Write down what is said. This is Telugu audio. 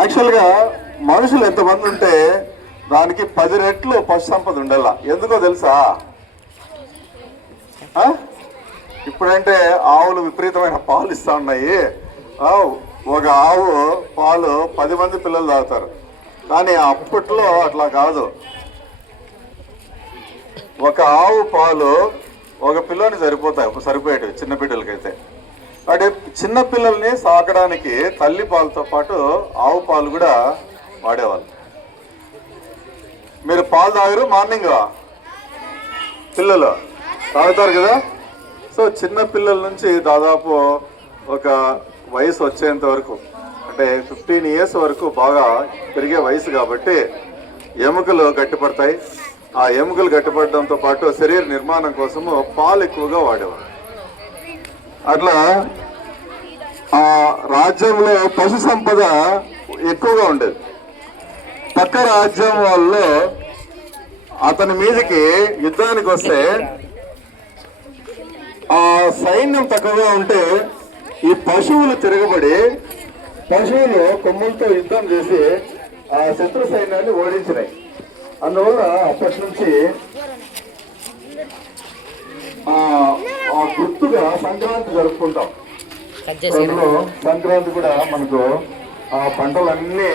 యాక్చువల్గా మనుషులు ఎంతమంది ఉంటే దానికి 10 రెట్లు పశు సంపద ఉండాల. ఎందుకో తెలుసా? ఇప్పుడంటే ఆవులు విపరీతమైన పాలు ఇస్తా ఉన్నాయి. ఒక ఆవు పాలు 10 మంది పిల్లలు తాగుతారు. కానీ అప్పట్లో అట్లా కాదు. ఒక ఆవు పాలు ఒక పిల్లని సరిపోయేటివి చిన్న బిడ్డలకైతే. అంటే చిన్న పిల్లల్ని సాకడానికి తల్లి పాలతో పాటు ఆవు పాలు కూడా వాడేవాళ్ళు. మీరు పాలు తాగరు? మార్నింగ్ పిల్లలు తాగుతారు కదా. సో చిన్న పిల్లల నుంచి దాదాపు ఒక వయసు వచ్చేంత వరకు, అంటే 15 ఇయర్స్ వరకు బాగా పెరిగే వయసు కాబట్టి ఎముకలు గట్టిపడతాయి. ఆ ఎముకలు గట్టిపడడంతో పాటు శరీర నిర్మాణం కోసము పాలు ఎక్కువగా వాడేవారు. అట్లా ఆ రాజ్యంలో పశు సంపద ఎక్కువగా ఉండేది. పక్క రాజ్యం వాళ్ళు అతని మీదకి యుద్ధానికి వస్తే ఆ సైన్యం తక్కువగా ఉంటే ఈ పశువులు తిరగబడి పశువులు కొమ్ములతో యుద్ధం చేసి ఆ శత్రు సైన్యాన్ని ఓడించినాయి. అందువల్ల అప్పటి నుంచి ఆ గుర్తుగా సంక్రాంతి జరుపుకుంటాం. సంక్రాంతి కూడా మనకు ఆ పంటలన్నీ